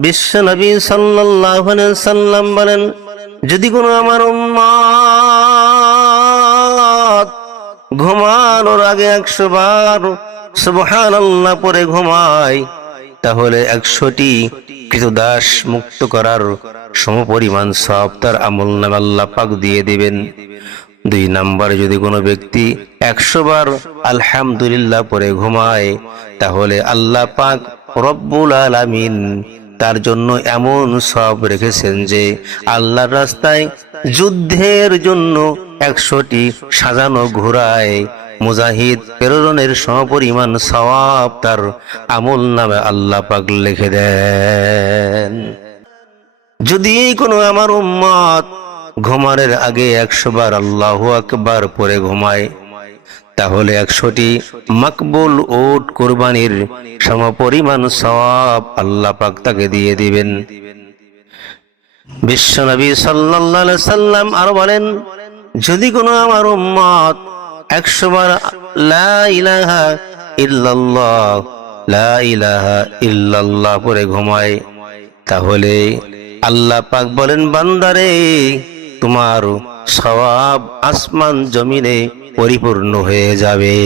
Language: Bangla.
বিশ্ব নবী সাল্লাল্লাহু আলাইহি সাল্লাম বলেন, যদি কোনো আমার উম্মত ঘুমানোর আগে 100 বার সুবহানাল্লাহ পড়ে ঘুমায়, তাহলে 100টি কৃতদাস মুক্ত করার সমপরিমাণ সওয়াব তার আমলনামায় আল্লাহ পাক দিয়ে দিবেন। 2 নাম্বার, যদি কোনো ব্যক্তি 100 বার আলহামদুলিল্লাহ পড়ে ঘুমায়, তাহলে আল্লাহ পাক রব্বুল আলামিন তার জন্য এমন সওয়াব রেখেছেন যে আল্লাহর রাস্তায় যুদ্ধের জন্য 100টি সাজানো ঘোড়ায় মুজাহিদ প্রেরণের সমপরিমাণ সওয়াব তার আমলনামায় আল্লাহ পাক লিখে দেন। যদি কোনো আমার উম্মত ঘুমানোর আগে 100 বার আল্লাহু আকবার পড়ে ঘুমায়, তাহলে 100টি মকবুল উট কুরবানির সমপরিমাণ সওয়াব আল্লাহ পাক তাকে দিয়ে দিবেন। বিশ্ব নবী সাল্লাল্লাহু আলাইহি সাল্লাম আর বলেন, যদি কোনো আমার উম্মত 100 বার লা ইলাহা ইল্লাল্লাহ লা ইলাহা ইল্লাল্লাহ পড়ে ঘুমায়, তাহলে আল্লাহ পাক বলেন, বান্দারে তোমার সওয়াব আসমান জমিনে পরিপূর্ণ হয়ে যাবে।